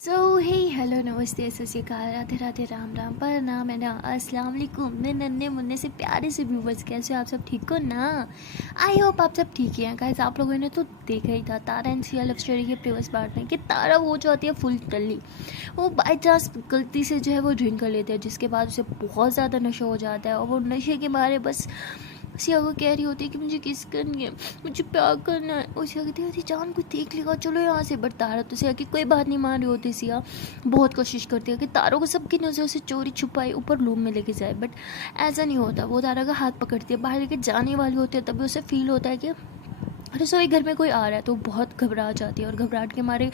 सो हे hello नमस्ते सत श्री अकाल राधे राधे राम राम पर नाम है ना अस्सलाम वालेकुम मेरे नन्हे मुन्ने से प्यारे से व्यूवर्स, कैसे हो आप सब? ठीक हो ना? आई होप आप सब ठीक ही हैं गाइस। आप लोगों ने तो देखा ही था तारा एंड सिया लव स्टोरी के प्रीवियस पार्ट में कि तारा वो जो होती है फुल टल्ली, वो बाई चांस गलती से जो है वो ड्रिंक कर लेते हैं, जिसके बाद उसे बहुत ज़्यादा नशा हो जाता है और वो नशे के मारे बस सिया को कह रही होती है कि मुझे किस करनी है, मुझे प्यार करना है। और सिया कहती है जान कोई देख लेगा, चलो यहाँ से। बट तारा तो सिया की कोई बात नहीं मान रही होती। सिया बहुत कोशिश करती है कि तारों को सबकी नज़रों से चोरी छुपाई ऊपर रूम में लेके जाए, बट ऐसा नहीं होता। वो तारा का हाथ पकड़ती है, बाहर लेके जाने वाली होती है, तभी उसे फील होता है कि रसोई घर में कोई आ रहा है। तो बहुत घबरा जाती है और घबराहट के मारे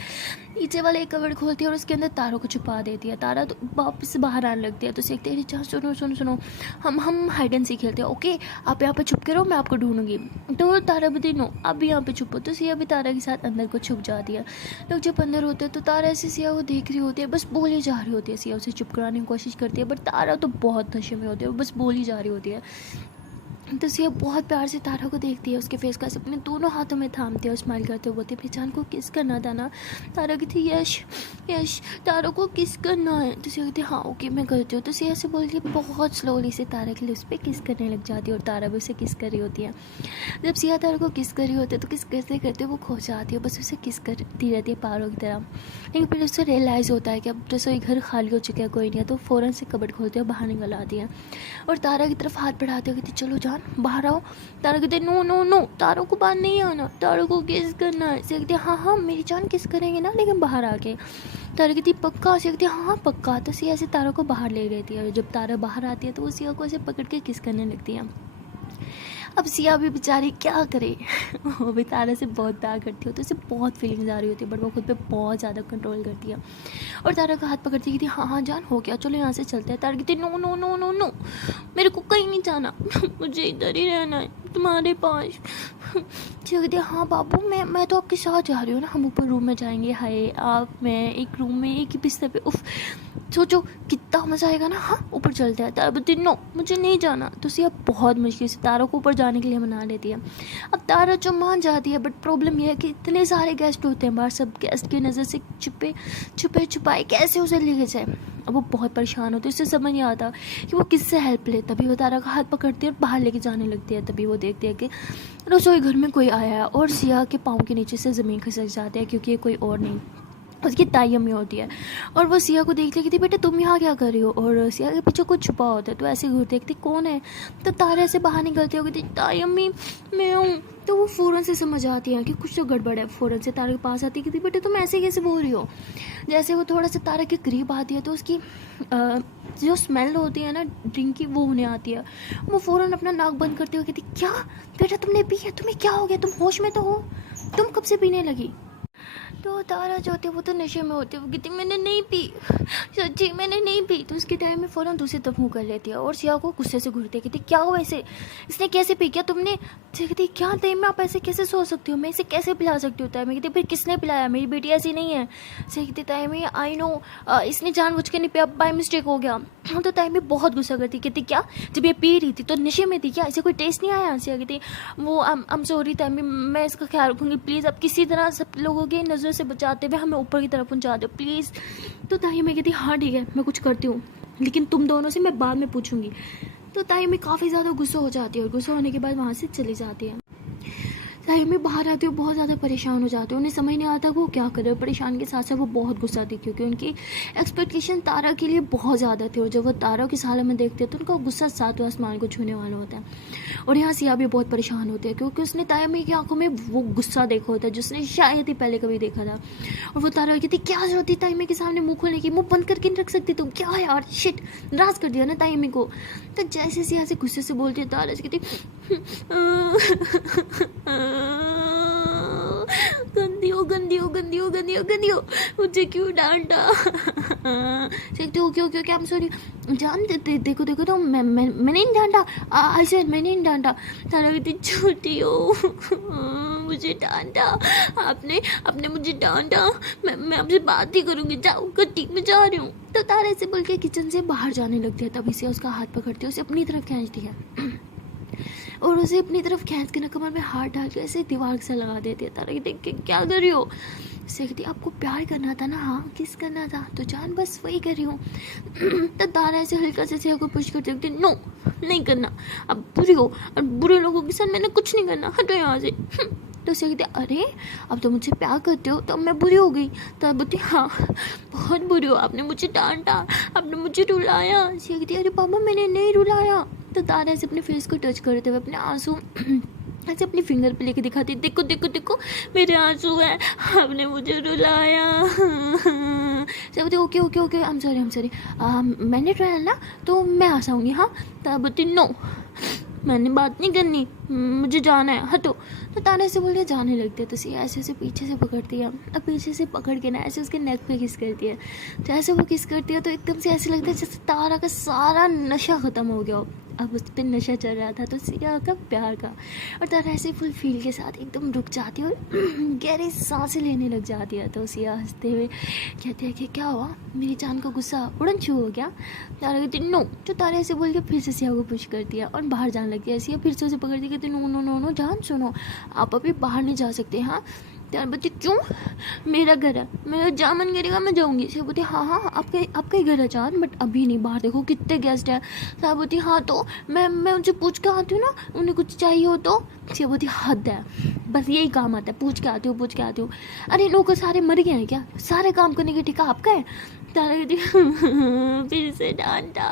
नीचे वाले एक कवर्ड खोलती है और उसके अंदर तारों को छुपा देती है। तारा तो वापस बाहर आने लगती है, तो सीखते हैं अच्छा सुनो सुनो सुनो, हम हाइड एंड सीख खेलते हैं, ओके आप यहाँ पे छुप के रहो, मैं आपको ढूंढूंगी। तो तारा भी नो आप भी यहाँ पे छुपो। तो सिया भी तारा के साथ अंदर को छुप जाती है। लोग जब अंदर होते हैं तो तारा ऐसे सिया को देख रही होती है, बस बोली जा रही होती है। सिया उसे चुप कराने की कोशिश करती है, बट तारा तो बहुत नशे में होती है, वो बस बोली जा रही होती है। तो सिया बहुत प्यार से तारा को देखती है, उसके फेस का अपने दोनों हाथों में थामती है और स्माइल करते हुए बोलती है पहचान को किस करना था ना। तारा कहती है यश यश तारा को किस करना है। तो सिया कहती है हाँ ओके मैं करती हूँ। तो सिया से बोलती है बहुत स्लोली से तारा के लिप्स पे किस करने लग जाती है और तारा भी उसे किस कर रही होती है। जब सिया तारा को किस कर रही होती है तो किस करते करते वो खो जाती है, बस उसे किस करती रहती है पारों की तरह। लेकिन फिर उससे रियलाइज़ होता है कि अब रसोई घर खाली हो चुका है, कोई नहीं है। तो फ़ौरन से कबर्ड खोलती है और बाहर निकल आती है और तारा की तरफ हाथ बढ़ाते हुए कहती चलो जान बाहर आओ। तारा कहते नो नो नो तारों को बाहर नहीं आना, तारों को किस करना है। से कहते हाँ हाँ मेरी जान किस करेंगे ना, लेकिन बाहर आके। तारा कहती पक्का? से कहते हाँ पक्का। तो सिया ऐसे तारा को बाहर ले लेती है और जब तारा बाहर आती है तो वो सिया को ऐसे पकड़ के किस करने लगती है। अब सिया भी बेचारी क्या करे वो भी तारा से बहुत प्यार करती है, तो उसे बहुत फीलिंग्स आ रही होती है, बट वो खुद पे बहुत ज़्यादा कंट्रोल करती है और तारा का हाथ पकड़ती है कि हाँ हाँ जान हो गया चलो यहाँ से चलते हैं। तारा कहती no no no no no मेरे को कहीं नहीं जाना मुझे इधर ही रहना है तुम्हारे पास। सिया कहती है हाँ बाबू मैं तो आपके साथ जा रही हूँ ना, हम ऊपर रूम में जाएंगे, हाय आप मैं एक रूम में एक ही बिस्तर पे, उफ सोचो कितना मज़ा आएगा ना। हाँ ऊपर चलते हैं। तारा बोलती नो मुझे नहीं जाना। तो सिया बहुत मुश्किल से तारा को ऊपर जाने के लिए मना लेती है। अब तारा जो मान जाती है, बट प्रॉब्लम यह है कि इतने सारे गेस्ट होते हैं बाहर, सब गेस्ट की नज़र से छुपे छुपाए कैसे उसे लेके जाए। अब वो बहुत परेशान होती है, उससे समझ नहीं आता कि वो किससे हेल्प ले। तभी वो तारा का हाथ पकड़ती है और बाहर लेके जाने लगती है। तभी वो देखती है कि रसोई घर में कोई आया है और सिया के पाँव के नीचे से ज़मीन खिसक जाती है, क्योंकि ये कोई और नहीं उसकी ताई अम्मी होती है। और वो सिया को देखती है कहती बेटा तुम यहाँ क्या कर रही हो, और सिया के पीछे कुछ छुपा होता है। तो ऐसे घूर देखती कौन है, तो तारा से बाहर निकलती हो कहती ताई अम्मी मैं हूँ। तो वो फ़ौरन से समझ आती है कि कुछ तो गड़बड़ है, फ़ौरन से तारा के पास आती है कहती बेटा तुम ऐसे कैसे बोल रही हो। जैसे वो थोड़ा सा तारा के करीब आती है तो उसकी जो स्मेल होती है ना ड्रिंक की वो होने आती है। वो फ़ौरन अपना नाक बंद करते हुए कहती क्या बेटा तुमने पी है, तुम्हें क्या हो गया, तुम होश में तो हो, तुम कब से पीने लगी। तो तारा जो होती है वो तो नशे में होती है, वो कहती मैंने नहीं पी, सच्ची मैंने नहीं पी। तो उसके टाइम में फ़ौरन दूसरी तरफ मुँह कर लेती है और सिया को गुस्से से घूरती है कहती क्या हुआ ऐसे, इसने कैसे पी, क्या तुमने। कहती क्या टाइम में आप ऐसे कैसे सोच सकती हो, मैं इसे कैसे पिला सकती हूँ। टाइम में कहती फिर किसने पिलाया, मेरी बेटी ऐसी नहीं है। कहती टाइम में आई नो इसने जानबूझ के नहीं पिया, बाय मिस्टेक हो गया। तो टाइम में बहुत गुस्सा करती कहती क्या जब ये पी रही थी तो नशे में थी क्या, इसे कोई टेस्ट नहीं आया। सिया कहती वो I'm सॉरी टाइम में, मैं इसका ख्याल रखूँगी, प्लीज़ आप किसी तरह सब लोगों की नज़र से बचाते हुए हमें ऊपर की तरफ पहुँचा दो प्लीज़। तो ताई मैं कहती हाँ ठीक है मैं कुछ करती हूँ, लेकिन तुम दोनों से मैं बाद में पूछूंगी। तो ताई में काफ़ी ज़्यादा गुस्सा हो जाती है और गुस्सा होने के बाद वहाँ से चली जाती है। ताई में बाहर आते हुए बहुत ज़्यादा परेशान हो जाते हैं, उन्हें समझ नहीं आता वो क्या करे। परेशान के साथ साथ वो बहुत गुस्सा थी, क्योंकि उनकी एक्सपेक्टेशन तारा के लिए बहुत ज़्यादा थी और जब वो तारा की हालत में देखते हैं तो उनका गुस्सा सातवें आसमान को छूने वाला होता है। और यहाँ सिया भी बहुत परेशान होती है, क्योंकि उसने ताया में की आंखों में वो गुस्सा देखा होता है जिसने शायद ही पहले कभी देखा था। और वो तारा कहती क्या जरूरत थी ताइमे के सामने मुँह खोलने की, मुँह बंद करके नहीं रख सकती तुम, क्या यार शिट नाराज कर दिया ना ताइमे को। तो जैसे सिया से गुस्से से बोलती है तारा से कहती गंदी हो गंदी हो गंदी हो गंदी हो गंदी हो, मुझे क्यों डांटा। क्यों क्यों क्यों क्या, सॉरी जान देखो देखो तो मैंने नहीं डांटा, आई सेड मैंने नहीं डांटा। तारा कहती झूठी हो मुझे डांटा, आपने आपने मुझे डांटा, मैं आपसे बात ही करूँगी, जाओ गड्डी में जा रही हूँ। तो तारा ऐसे बोल के किचन से बाहर जाने लगती है, तभी से उसका हाथ पकड़ती है, उसे अपनी तरफ खींचती है और उसे अपनी तरफ खींच के ना कमर में हाथ डाल के ऐसे दीवार से लगा देती है। तारा देख के क्या कर रही हो। से कहती आपको प्यार करना था ना, हाँ किस करना था, तो जान बस वही कर रही हूँ। तो तारा ऐसे हल्का से सिया को पुश करते कहती नो नहीं करना, अब बुरी हो और बुरे लोगों के साथ मैंने कुछ नहीं करना, हटो यहाँ से। तो सिया कहती अरे अब तो मुझसे प्यार करते हो, तो अब मैं बुरी हो गई। तो बोलती हाँ बहुत बुरी हो, आपने मुझे डांटा, आपने मुझे रुलाया। सिया कहती अरे पापा मैंने नहीं रुलाया। तो तारा ऐसे अपने फेस को टच करते हुए अपने आंसू ऐसे अपनी फिंगर पे लेके दिखाती देखो देखो देखो मेरे आंसू हैं, आपने मुझे रुलाया। सब okay okay okay I am sorry मैंने रुलाया ना तो मैं आ जाऊँगी। हाँ तब बोलती नो मैंने बात नहीं करनी, मुझे जाना है, हटो। तो तारा से बोलिए जाने लगती है। तो सिया ऐसे ऐसे पीछे से पकड़ती है, अब पीछे से पकड़ के ना ऐसे उसके नेक पे किस करती है। तो ऐसे वो किस करती है तो एकदम से ऐसे लगता है जैसे तारा का सारा नशा ख़त्म हो गया हो, अब उस पर नशा चल रहा था तो सिया का प्यार का। और तारा ऐसे फुल फील के साथ एकदम रुक जाती है और गहरी सांसें लेने लग जाती है। तो सिया हंसते हुए कहते हैं कि क्या हुआ, मेरी जान का गुस्सा उड़न छू हो गया। तारा कहती नो। तो तारा ऐसे बोल के फिर से सिया को पुश करती है और बाहर जाने लगती है। सिया फिर से उसे पकड़ती कहती नो नो नो नो जान सुनो, आप अभी बाहर नहीं जा सकते। हाँ त्यार बोलती क्यों, मेरा घर है, मेरा जहाँ मन करेगा मैं जाऊँगी। सिया बोलती हाँ हाँ आपका ही घर है जान, बट अभी नहीं, बाहर देखो कितने गेस्ट हैं। सिया बोलती हाँ तो मैं उनसे पूछ के आती हूँ ना, उन्हें कुछ चाहिए हो तो। सिया बोलती हद है, बस यही काम आता है, पूछ के आती हूँ। अरे नौकर सारे मर गए हैं क्या, सारे काम करने के ठेका आपका है। तारा कहती फिर से डांटा।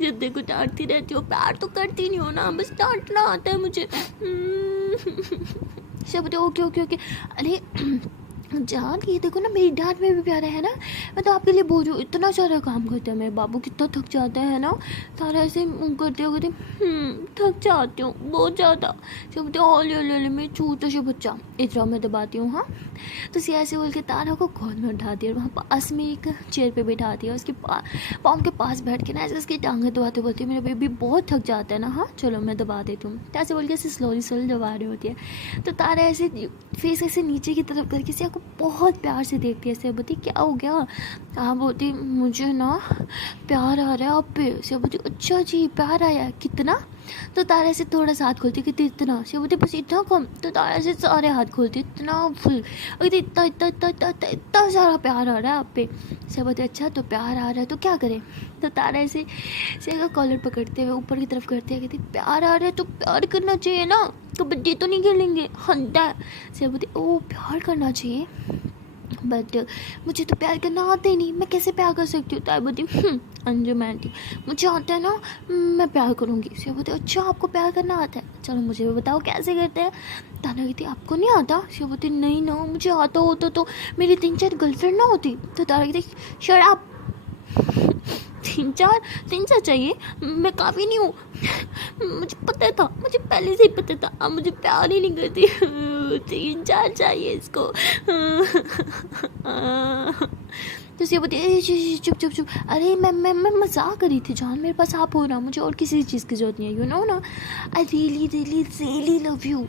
जब देखो डांटती रहती हो, प्यार तो करती नहीं हो ना, बस डांटना आता है मुझे। सब ओके ओके ओके। अरे जान ये देखो ना मेरी डांट में भी प्यारा है ना, मैं तो आपके लिए बोल रही हूँ, इतना सारा काम करते हैं मेरे बाबू, कितना थक जाता है ना। तारा ऐसे करते हो कहते थक जाती हूँ बहुत ज़्यादा। सब बोलते हौले हौले हौले मैं छोटा सा बच्चा इतना मैं दबाती हूँ। हाँ तो सिया ऐसे बोल के तारा को गोद में उठाती है और वहाँ पास में एक चेयर पे बैठाती है, उसके पाँव के पास बैठ के ना ऐसे उसकी टांगें दबाते बोलती है मेरा बेबी बहुत थक जाता है ना, हाँ चलो मैं दबा देती हूँ। तो ऐसे बोल के ऐसे स्लोली दबा रही होती है। तो तारा ऐसे फेस ऐसे नीचे की तरफ करके सिया को बहुत प्यार से देखती है। सिया बोलती क्या हो गया, हाँ बोलती मुझे ना प्यार आ रहा है आप पे। सिया बोलती अच्छा जी प्यार आया कितना। तो तारा से थोड़ा सा हाथ खोलती कि इतना। सिया बोलती बस इतना कम। तो तारा से सारे हाथ खोलती इतना फुल, इतना इतना इतना इतना इतना सारा प्यार आ रहा है आप पे। सिया बोलती अच्छा तो प्यार आ रहा है तो क्या करें। तो तारा ऐसे सिया का कॉलर पकड़ते हुए ऊपर की तरफ करते हैं, कहती प्यार आ रहा है तो प्यार करना चाहिए ना, कबड्डी तो नहीं खेलेंगे हंदा है। सिया बोलती ओ प्यार करना चाहिए बट मुझे तो प्यार करना आता ही नहीं, मैं कैसे प्यार कर सकती हूँ। तारा बोलती अंजुम आंटी मुझे आता है ना, मैं प्यार करूँगी। सिया बोलती अच्छा आपको प्यार करना आता है, चलो मुझे भी बताओ कैसे करते हैं। तारा कहती आपको नहीं आता। सिया बोलती नहीं ना, मुझे आता होता तो मेरी 3-4 गर्लफ्रेंड ना होती। तो तारा कहती शराब 3-4 चाहिए, मैं काफ़ी नहीं हूँ। मुझे पता था, मुझे पहले से ही पता था, अब मुझे प्यार ही नहीं करती। 3-4 चाहिए इसको। तो सिया बोलती चुप चुप चुप, अरे मैं मजाक कर रही थी जान, मेरे पास आप हो ना, मुझे और किसी चीज़ की जरूरत नहीं है, यू नो ना, I really really really love you.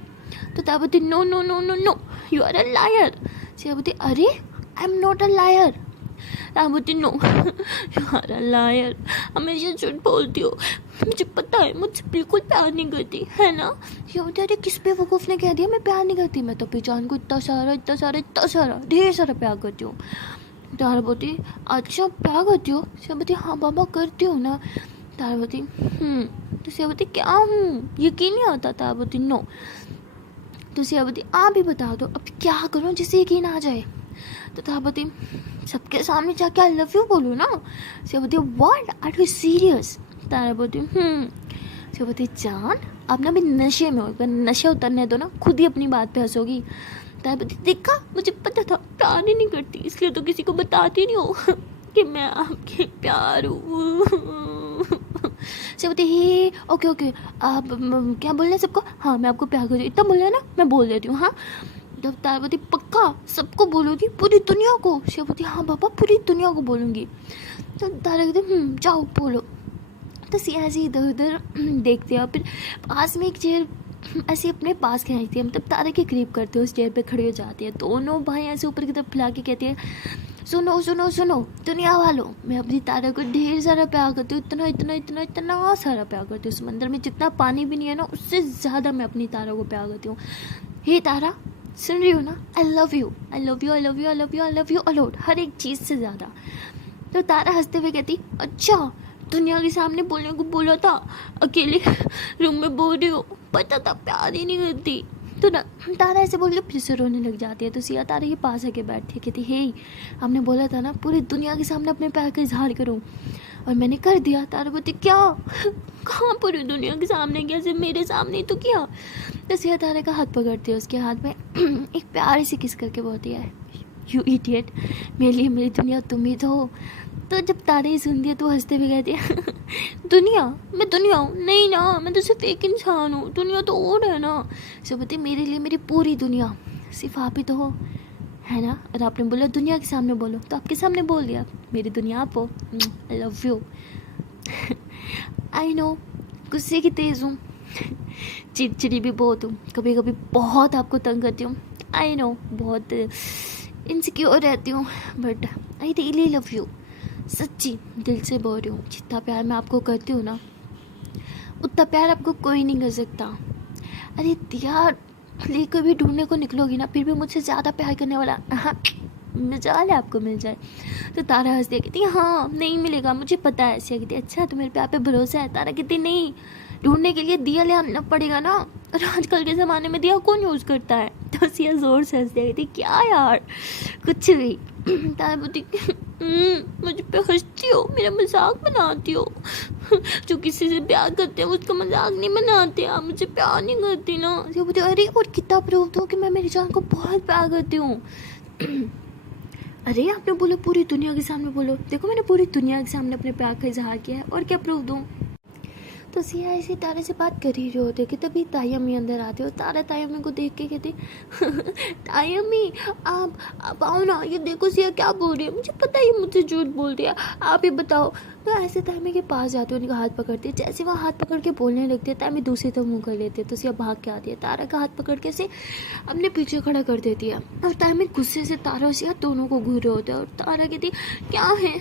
तो तारा बोलती no no no no no you are a liar. Siya बोलती अरे I am not a liar. Tara बोलती no you are a liar, हमेशा झूठ बोलती हो, मुझे पता है मुझसे बिल्कुल प्यार नहीं करती है ना। ये बोलते अरे किस पे वकूफ़ ने कह दिया मैं प्यार नहीं करती, मैं तो पहचान को इतना सारा ढेर सारा प्यार करती हूँ। तारा बोलती अच्छा प्यार करती हो। सिया बोलती हाँ बाबा करती हूँ ना। तारा बोलती तो सिया बोलती क्या हूँ यकीन नहीं आता। तारा बोलती नो। तो सिया बोलती आप भी बता दो अब क्या करूँ जिससे यकीन आ जाए। तो तारा बोलती सबके सामने जाके आई लव यू बोलूँ ना। सिया बोलती व्हाट आर यू सीरियस। तारा बोलती सिया बोलती जान आप ना भी नशे में हो, अगर नशा उतरने दो ना खुद ही अपनी बात पे हंसोगी। तारा बोलती देखा मुझे पता था प्यार ही नहीं करती, इसलिए तो किसी को बताती नहीं हो कि मैं आपके प्यार हूँ। सिया बोलती हे ओके ओके आप क्या बोल रहे हैं सबको, हाँ मैं आपको प्यार करती हूँ इतना बोल रहे हैं ना, मैं बोल देती हूँ। हाँ जब तारा बोलती पक्का सबको बोलोगी पूरी दुनिया को। सिया बोलती हाँ पापा पूरी दुनिया को बोलूँगी। तो तारा कहती जाओ बोलो। तो सिया ऐसे इधर उधर देखते हैं और फिर पास में एक चेयर ऐसे अपने पास खींचती है, मतलब तारा के करीब करते हैं, उस चेयर पे खड़े हो जाती है। दोनों भाई ऐसे ऊपर की तरफ फैला के कहते हैं सुनो सुनो सुनो दुनिया वालों, मैं अपनी तारा को ढेर सारा प्यार करती हूँ, इतना इतना इतना इतना सारा प्यार करती हूँ, समंदर में जितना पानी भी नहीं है ना उससे ज़्यादा मैं अपनी तारा को प्यार करती हूँ। हे तारा सुन रही हो ना, I love you, I love you, I love you, I love you, I love you a lot, हर एक चीज़ से ज़्यादा। तो तारा हंसते हुए कहती, अच्छा दुनिया के सामने बोलने को बोला था, अकेले रूम में बोल रही हो, पता था प्यार ही नहीं करती। तो ना तारा ऐसे बोल के फिर से रोने लग जाती है। तो सिया तारा के पास आके बैठती है, कहती हे आपने बोला था ना पूरी दुनिया के सामने अपने प्यार का इजहार करूँ, और मैंने कर दिया। तारा बोलती क्या, कहाँ पूरी दुनिया के सामने किया, सिर्फ मेरे सामने ही तो किया। तो सिया तारा का हाथ पकड़ती है, उसके हाथ में एक प्यारी सी किस करके बोलती है, यू इडियट, मेरे लिए मेरी दुनिया तुम ही तो हो। तो जब तारे सुनती है तो हंसते हुए कहती है दुनिया, मैं दुनिया हूँ? नहीं ना, मैं तो सिर्फ एक इंसान हूँ, दुनिया तो और है ना। सो बोलती मेरे लिए मेरी पूरी दुनिया सिर्फ आप ही तो हो, है ना। और आपने बोला दुनिया के सामने बोलो, तो आपके सामने बोल दिया, मेरी दुनिया आप हो, आई लव यू। आई नो गुस्से की तेज़ हूँ, चिड़चिड़ी भी बहुत हूँ, कभी कभी बहुत आपको तंग करती हूँ, आई नो बहुत इनसिक्योर रहती हूँ, but I really love you, सच्ची दिल से बोल रही हूँ। जितना प्यार मैं आपको करती हूँ ना, उतना प्यार आपको कोई नहीं कर सकता। अरे यार, लेकर भी ढूंढने को निकलोगी ना, फिर भी मुझसे ज़्यादा प्यार करने वाला मजाल है आपको मिल जाए। तो तारा हंस दिया, कहती हाँ नहीं मिलेगा, मुझे पता है। ऐसे कहती अच्छा तो मेरे प्यार पे भरोसा है। तारा कहती नहीं, ढूंढने के लिए दिया ले आना पड़ेगा ना, और आजकल के ज़माने में दिया कौन यूज़ करता है। तो सिया ज़ोर से हंस दिया, कहती क्या यार कुछ भी। तारा बोलती मुझे पे हंसती हो, मेरा मजाक बनाती हो। जो किसी से प्यार करते हैं उसका मजाक नहीं बनाते, आप मुझे प्यार नहीं करती ना। तो बोलती अरे और कितना प्रूव दो कि मैं मेरी जान को बहुत प्यार करती हूँ। अरे आपने बोला पूरी दुनिया के सामने बोलो, देखो मैंने पूरी दुनिया के सामने अपने प्यार का इजहार किया है, और क्या प्रूफ दूँ। तो सिया ऐसी तारे से बात कर ही रहे होते कि तभी ताई अम्मी अंदर आते हो। तारा ताई अम्मी को देख के कहती ताई अम्मी आप आओ ना, ये देखो सिया क्या बोल रही है, मुझे पता है मुझसे झूठ बोल रही है, आप ही बताओ। तो ऐसे ताई अम्मी के पास जाते हो, उनका हाथ पकड़ते, जैसे वहाँ हाथ पकड़ के बोलने लगते हैं, ताई अम्मी दूसरी तरफ मुँह कर लेते हैं। तो सिया भाग के आती है, तारा का हाथ पकड़ के से अपने पीछे खड़ा कर देती है, और ताई अम्मी गुस्से से तारा और सिया दोनों को घूर रहे होते हैं। और तारा कहती क्या है,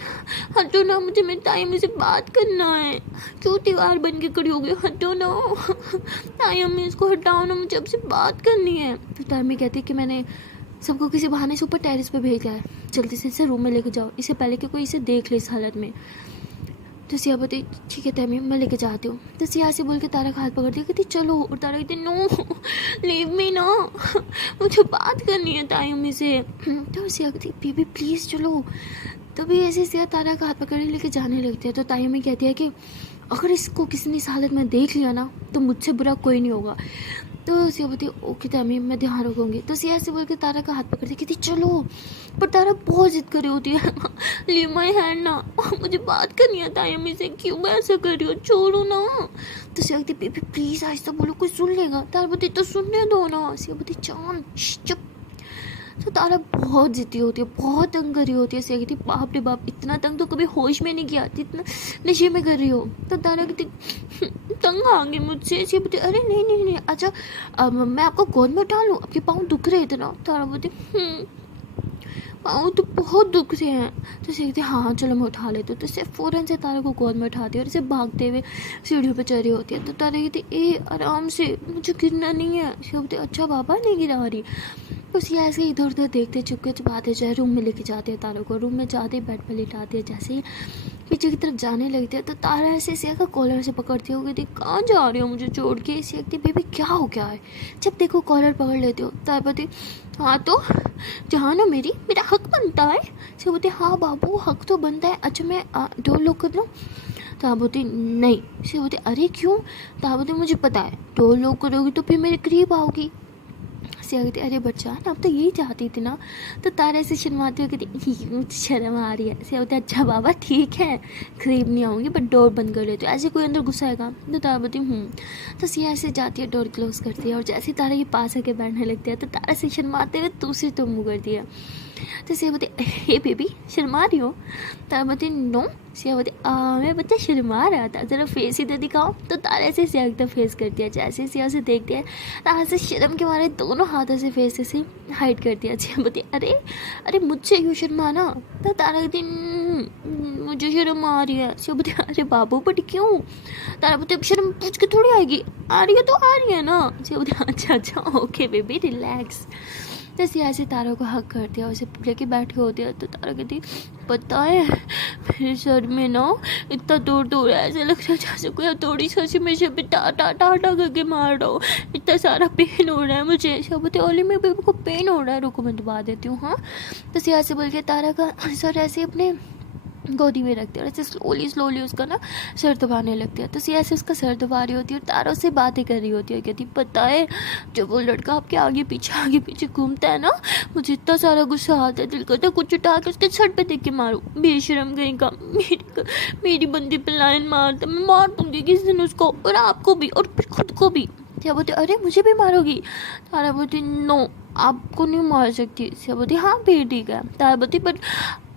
हटो ना, मुझे मेरी ताई अम्मी से बात करना है, क्यों दीवार बन के खड़ी हो गई, हटो ना ताई अम्मी, इसको हटाओ ना, मुझे आपसे बात करनी है। तो ताई अम्मी कहती है कि मैंने सबको किसी बहाने से ऊपर टेरेस पे भेजा है, जल्दी से इसे रूम में लेके जाओ, इससे पहले कि कोई इसे देख ले इस हालत में। तो सिया बोलती ठीक है ताई अम्मी, मैं लेके जाती हूँ। तो सिया से बोल के तारा का हाथ पकड़ दिया, कहती चलो। और तारा कहती नो लीव मी ना, मुझे बात करनी है ताई अम्मी से। तो सिया कहती बेबी प्लीज़ चलो। तो भी ऐसे सिया तारा का हाथ पकड़ लेके जाने लगती है। तो ताई अम्मी कहती है कि अगर इसको किसी ने इस हालत में देख लिया ना, तो मुझसे बुरा कोई नहीं होगा। तो सिया बोलती ओके ताई अम्मी, मैं ध्यान रखूँगी। तो सिया से बोल के तारा का हाथ पकड़ती कहती चलो। पर तारा बहुत जिद कर रही होती है लीव माई हैंड ना, मुझे बात करनी है ताई अम्मी से, क्यों ऐसा कर रही हो, छोड़ो ना। तो सिया कहती बेबी प्लीज़ आहिस्ता बोलो, कोई सुन लेगा। तारा बोलती तो सुनने दो ना। सिया बोलती चांद चुप। तो तारा बहुत जिद्दी होती है, बहुत तंग कर रही होती है। सिया कहती बाप रे बाप, इतना तंग तो कभी होश में नहीं किया जितना नशे में कर रही हो। तो तारा कहती तंग आ गई मुझसे। सिया बोलती अरे नहीं नहीं नहीं, अच्छा मैं आपको गोद में उठा लूँ, आपके पाँव दुख रहे थे ना। तारा बोलती पाँव तो बहुत दुख रहे हैं। तो सिया कहती हाँ चलो मैं उठा लेती हूँ। तो सिर्फ फ़ौरन से तारा को गोद में उठाती है, और इसे भागते हुए सीढ़ियों पर चढ़ रही होती है। तो तारा कहती ए आराम से, मुझे गिरना नहीं है। सिया बोलती अच्छा बाबा नहीं गिरा रही। तो सिया ऐसे इधर उधर देखते चुपके चुपाते जाए, रूम में लेके जाते हैं तारा को। रूम में जाते ही बेड पर लिटाते हैं, जैसे ही पीछे की तरफ जाने लगते हैं तो तारा ऐसे सिया का कॉलर से पकड़ती हो, कहती कहाँ जा रही हो मुझे छोड़ के। सिया कहती बेबी क्या हो गया है, जब देखो कॉलर पकड़ लेते हो। तारा बोलती हाँ तो जहाँ ना मेरा हक बनता है। सिया बोलती हाँ बाबू हक तो बनता है, अच्छा मैं डोर लॉक कर लूँ। तारा बोलती नहीं। सिया बोलती अरे क्यों। तारा बोलती मुझे पता है डोर लॉक करोगी तो फिर मेरे करीब आओगी। सिया कहती अरे बच्चा अब तो यही चाहती थी ना। तो तारा ऐसे शर्माती हुई कहती मुझे शर्म आ रही है। सिया बोलती अच्छा बाबा ठीक है, करीब नहीं आऊँगी, बट डोर बंद कर लेती हूँ, ऐसे कोई अंदर गुस्सा आएगा। तो तारा बोलती तो सिया ऐसे जाती है, डोर क्लोज करती है, और जैसे तारा के पास आके बैठने लगती है तो तारा से शर्माते हुए दूसरी तो मुँह करती है। तो सिया बोलती हे बेबी शर्मा रही हो। तारा बोलती नो। सिया बोलती मैं बच्चा शर्मा रहा था, ज़रा फेस इधर दिखाओ। तो तारा से सिया एकदम फेस करती है, जैसे सिया से देखती है तारा से शर्म के मारे दोनों हाथों से फेस से हाइड करती है। सिया बोलती अरे मुझसे क्यों शर्माना। तो तारा कहती मुझे शर्म आ रही है। सिया बोलती अरे बाबू बट क्यों। तारा बोलती अब शर्म पूछ के थोड़ी आएगी, आ रही है तो आ रही है ना। सिया बोलती अच्छा ओके बेबी रिलैक्स। तो सिया से तारा को हक कर दिया, उसे लेके बैठे होते हैं। तो तारा कहती पता है मेरे सर में ना इतना दूर है, ऐसा लग रहा है जैसे कोई थोड़ी सी मेरे सर पे टाटा करके मार रहा हो, इतना सारा पेन हो रहा है मुझे। सिया बोलती ओली मेरे बेबी को पेन हो रहा है, रुको मैं दबा देती हूँ। हाँ, तो सिया से बोल के तारा का सर ऐसे अपने गोदी में रखते हैं और ऐसे स्लोली उसका ना सर दबाने लगते हैं। तो सिया से उसका सर दबा रही होती है और तारा उससे बातें कर रही होती है। कहती पता है जब वो लड़का आपके आगे पीछे घूमता है ना, मुझे इतना सारा गुस्सा आता है, दिल करता है कुछ उठा के उसके सर पे देख के मारूं, बेशरम कहीं का, मेरी बंदी पे लाइन मारता, मैं मार दूंगी किस दिन उसको, और आपको भी और फिर खुद को भी। क्या बोलते अरे मुझे भी मारोगी? तारा बोलती नो आपको नहीं मार सकती। सिया बोलती हाँ फिर ठीक है। तारा बोलती पर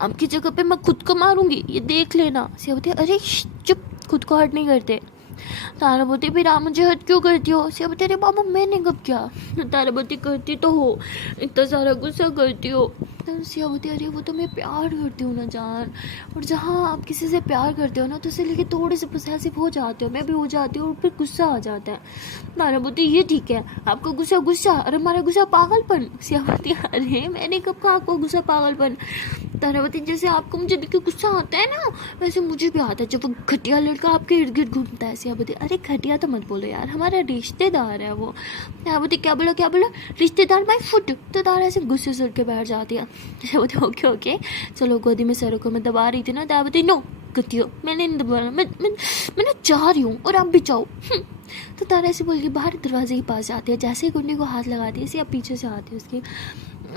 आपकी जगह पे मैं खुद को मारूंगी, ये देख लेना। सिया बोलती अरे चुप, खुद को हर्ट नहीं करते। तारा बोलती फिर आप मुझे हर्ट क्यों करती हो? सिया बोलती अरे बाबा मैंने कब किया? तारा बोलती करती तो हो, इतना सारा गुस्सा करती हो। तो सिया बोलती अरे वो तो मैं प्यार करती हूँ ना जान, और जहाँ आप किसी से प्यार करते हो ना तो उसे लेके थोड़े से पोसेसिव हो जाते हो, मैं भी हो जाती हूँ और फिर गुस्सा आ जाता है। तारा बोलती ये ठीक है, आपका गुस्सा और हमारा गुस्सा पागलपन। सिया बोलती अरे मैंने कब कहा आपको गुस्सा पागलपन? तारा बोलती जैसे आपको मुझे देख के गुस्सा आता है ना, वैसे मुझे भी आता है जब वो घटिया लड़का आपके इर्द गिर्द घूमता है। सिया बोलती अरे घटिया तो मत बोलो यार, हमारा रिश्तेदार है वो। तारा बोलती क्या बोला रिश्तेदार माय फुट। तो तारा ऐसे गुस्से से उठ के बैठ जाती है। सिया बोलती ओके चलो, गोदी में सर को मैं दबा रही थी ना। तारा बोलती नो गतियो मैंने नहीं दबाना, मैं ना चाह रही हूँ और आप भी चाहो। तो तारा ऐसे बोल के बाहर दरवाजे के पास जाती है, जैसे ही गुंडी को हाथ लगाती है सिया पीछे से आती है उसके,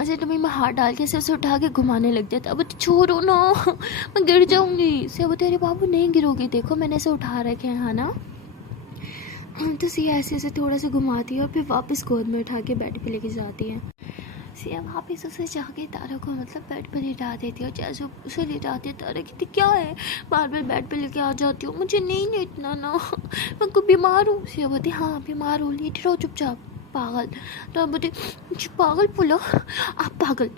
ऐसे तुम्हें मैं हाथ डाल के सिर उठा के घुमाने लग जाता। अब छोड़ो ना मैं गिर जाऊंगी। सिया बोलती अरे बाबू नहीं गिरोगी, देखो मैंने ऐसे उठा रखे हैं ना। तो सिया ऐसे थोड़ा सा घुमाती है और फिर वापस गोद में उठा के बेड पे लेके जाती है। सिया वापस उसे जाके तारा को मतलब बेड पर लिटा देती है, और जैसे उसे लिटाती है तारा कहती क्या है बार बेड पे लेके आ जाती हूँ, मुझे नहीं लेटना ना, मैं को बीमार हूँ। सिया बोलती हाँ बीमार हो, लेट रहो चुपचाप पागल। तो बोलती पागल बोला आप पागल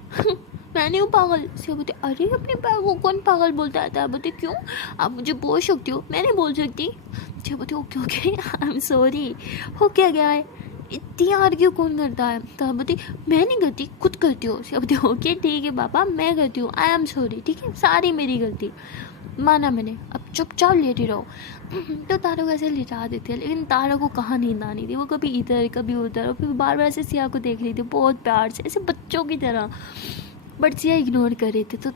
मैं नहीं हूँ पागल। सिया बोलती अरे अपने पैर को कौन पागल बोलता है? तारा बोलती क्यों, आप मुझे बोल सकती हो, मैं नहीं बोल सकती। सिया बोलती ओके आई एम सॉरी, हो क्या गया है, इतनी आर्ग्यू कौन करता है? तो बोलती मैं नहीं करती, खुद करती हो। सिया बोलती ओके ठीक है पापा मैं करती हूँ, आई एम सॉरी, ठीक है सारी मेरी गलती, माना मैंने, अब चुपचाप लेटी रहो। तो तारा को ऐसे लिटा देती है, लेकिन तारा को कहाँ नींद आनी थी, वो कभी इधर कभी उधर, और फिर बार बार ऐसे सिया को देख रही थी बहुत प्यार से, ऐसे बच्चों की तरह, बट सिया इग्नोर कर रही थी। तो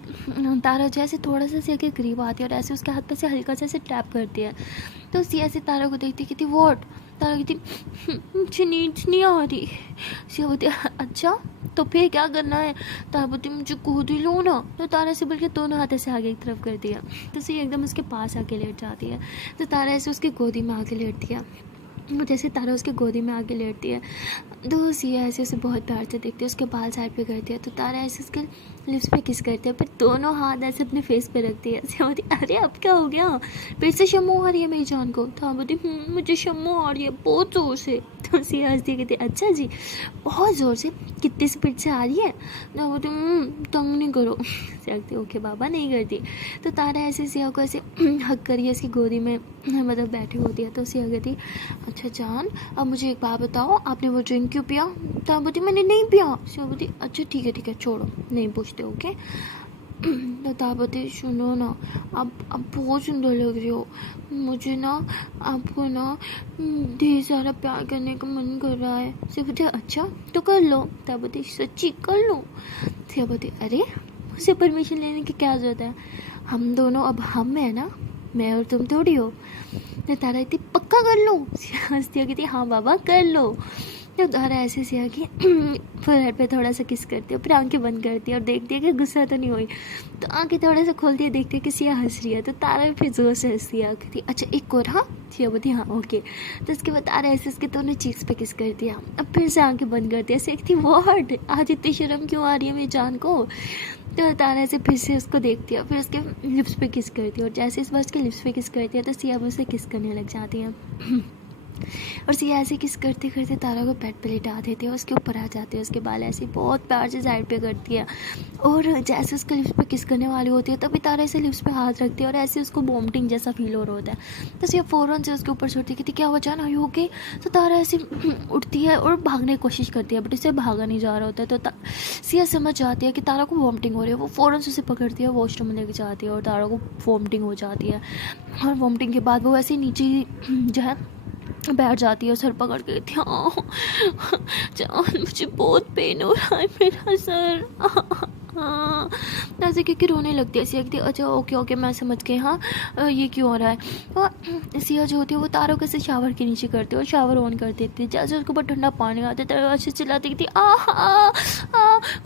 तारा जैसे थोड़ा सा सिया के करीब आती है और ऐसे उसके हाथ पे से हल्का सा ऐसे टैप करती है। तो सिया से तारा को देखती कहती वॉट? तारा कहती मुझे नींद नहीं आ रही। सिया बोलती अच्छा तो फिर क्या करना है? तारा बोलती मुझे गोदी लो ना। तो तारा से बोल के दोनों हाथ से आगे की तरफ कर दिया, तो सिया एकदम उसके पास आके लेट जाती है। तो तारा ऐसे उसकी गोदी में आके लेटती है, वो जैसे तारा उसके गोदी में आके लेटती है तो सिया ऐसे उसे बहुत प्यार से देखती है, उसके बाल साइड पे करती है। तो तारा ऐसे उसके लिप्स पे किस करती है, फिर दोनों हाथ ऐसे अपने फेस पे रखती है। सिया बोलती अरे अब क्या हो गया, फिर से शम्मू आ रही है मेरी जान को? तो बोलती मुझे शम्मू आ रही है बहुत ज़ोर से। तो सिया हंसती कहती अच्छा जी बहुत ज़ोर से, कितनी स्पीड से आ रही है? तो बोलती तंग नहीं करो। सिया कहती ओके बाबा नहीं करती। तो तारा ऐसे सिया को ऐसे हक करिए उसकी गोदी में मतलब बैठी होती है। तो सिया कहती अच्छा जान अब मुझे एक बात बताओ, आपने वो ड्रिंक क्यों पिया? तो बोलती मैंने नहीं पिया। सिया बोलती अच्छा ठीक है छोड़ो नहीं पूछते ओके। तो ताबती सुनो ना, आप बहुत सुंदर लग रही हो, मुझे ना आपको ना ढेर सारा प्यार करने का मन कर रहा है। सिया बोलती अच्छा तो कर लो। ताबती सच्ची कर लो? सिया बोलती अरे मुझसे परमिशन लेने की क्या जरूरत है, हम दोनों अब हम है ना, मैं और तुम थोड़ी हो। तो तारा इतनी पक्का कर लो? सिया कहती हाँ बाबा कर लो। तो तारा ऐसे सिया की फोरहेड पे थोड़ा सा किस करती है, फिर आंखें बंद करती है और देखती है कि गुस्सा तो नहीं हुई। तो आंखें थोड़ा सा खोलती है, देखती है कि सिया हंस रही है। तो तारा भी फिर जोर से हंसती है, कहती अच्छा एक और हाँ। सिया बोलती हाँ ओके। तो उसके बाद तारा ऐसे उसके दोनों चीक्स पे किस करती है, अब फिर से आंखें बंद करती है, देखती वर्ड आज इतनी शर्म क्यों आ रही है मेरी जान को। तो तारा ऐसे फिर से उसको देखती है, फिर उसके लिप्स पे किस करती है, और जैसे इस बार उसके लिप्स पे किस करती है तो सिया भी उसे किस करने लग जाती है। और सिया ऐसे किस करते करते तारा को बेड पे लिटा देती है, उसके ऊपर आ जाती है, उसके बाल ऐसे बहुत प्यार से साइड पे करती है और जैसे उसके लिप्स पे किस करने वाली होती है तभी तारा ऐसे लिप्स पे हाथ रखती है और ऐसे उसको वॉमिटिंग जैसा फील हो रहा होता है। तो सिया फ़ौरन से उसके ऊपर छोड़ती है कि क्या हुआ जान, आयु ओके। तो तारा ऐसे उठती है और भागने की कोशिश करती है बट इससे भागा नहीं जा रहा होता है। तो सिया समझ जाती है कि तारा को वॉमिटिंग हो रही है, वो फ़ौरन से उसे पकड़ती है, वॉशरूम में लेके जाती है और तारा को वॉमिटिंग हो जाती है। और वॉमिटिंग के बाद वो ऐसे नीचे जो है बैठ जाती है और सर पकड़ के कहती है जान मुझे बहुत पेन हो रहा है, मेरा सर ऐसे क्योंकि रोने लगती है। सिया कहती है अच्छा ओके ओके मैं समझ गई, हाँ ये क्यों हो रहा है। तो सिया जो होती है वो तारों के से शावर के नीचे करती है और शावर ऑन कर देती है। जैसे उसके ऊपर ठंडा पानी आता है तो अच्छे चिल्लाती थी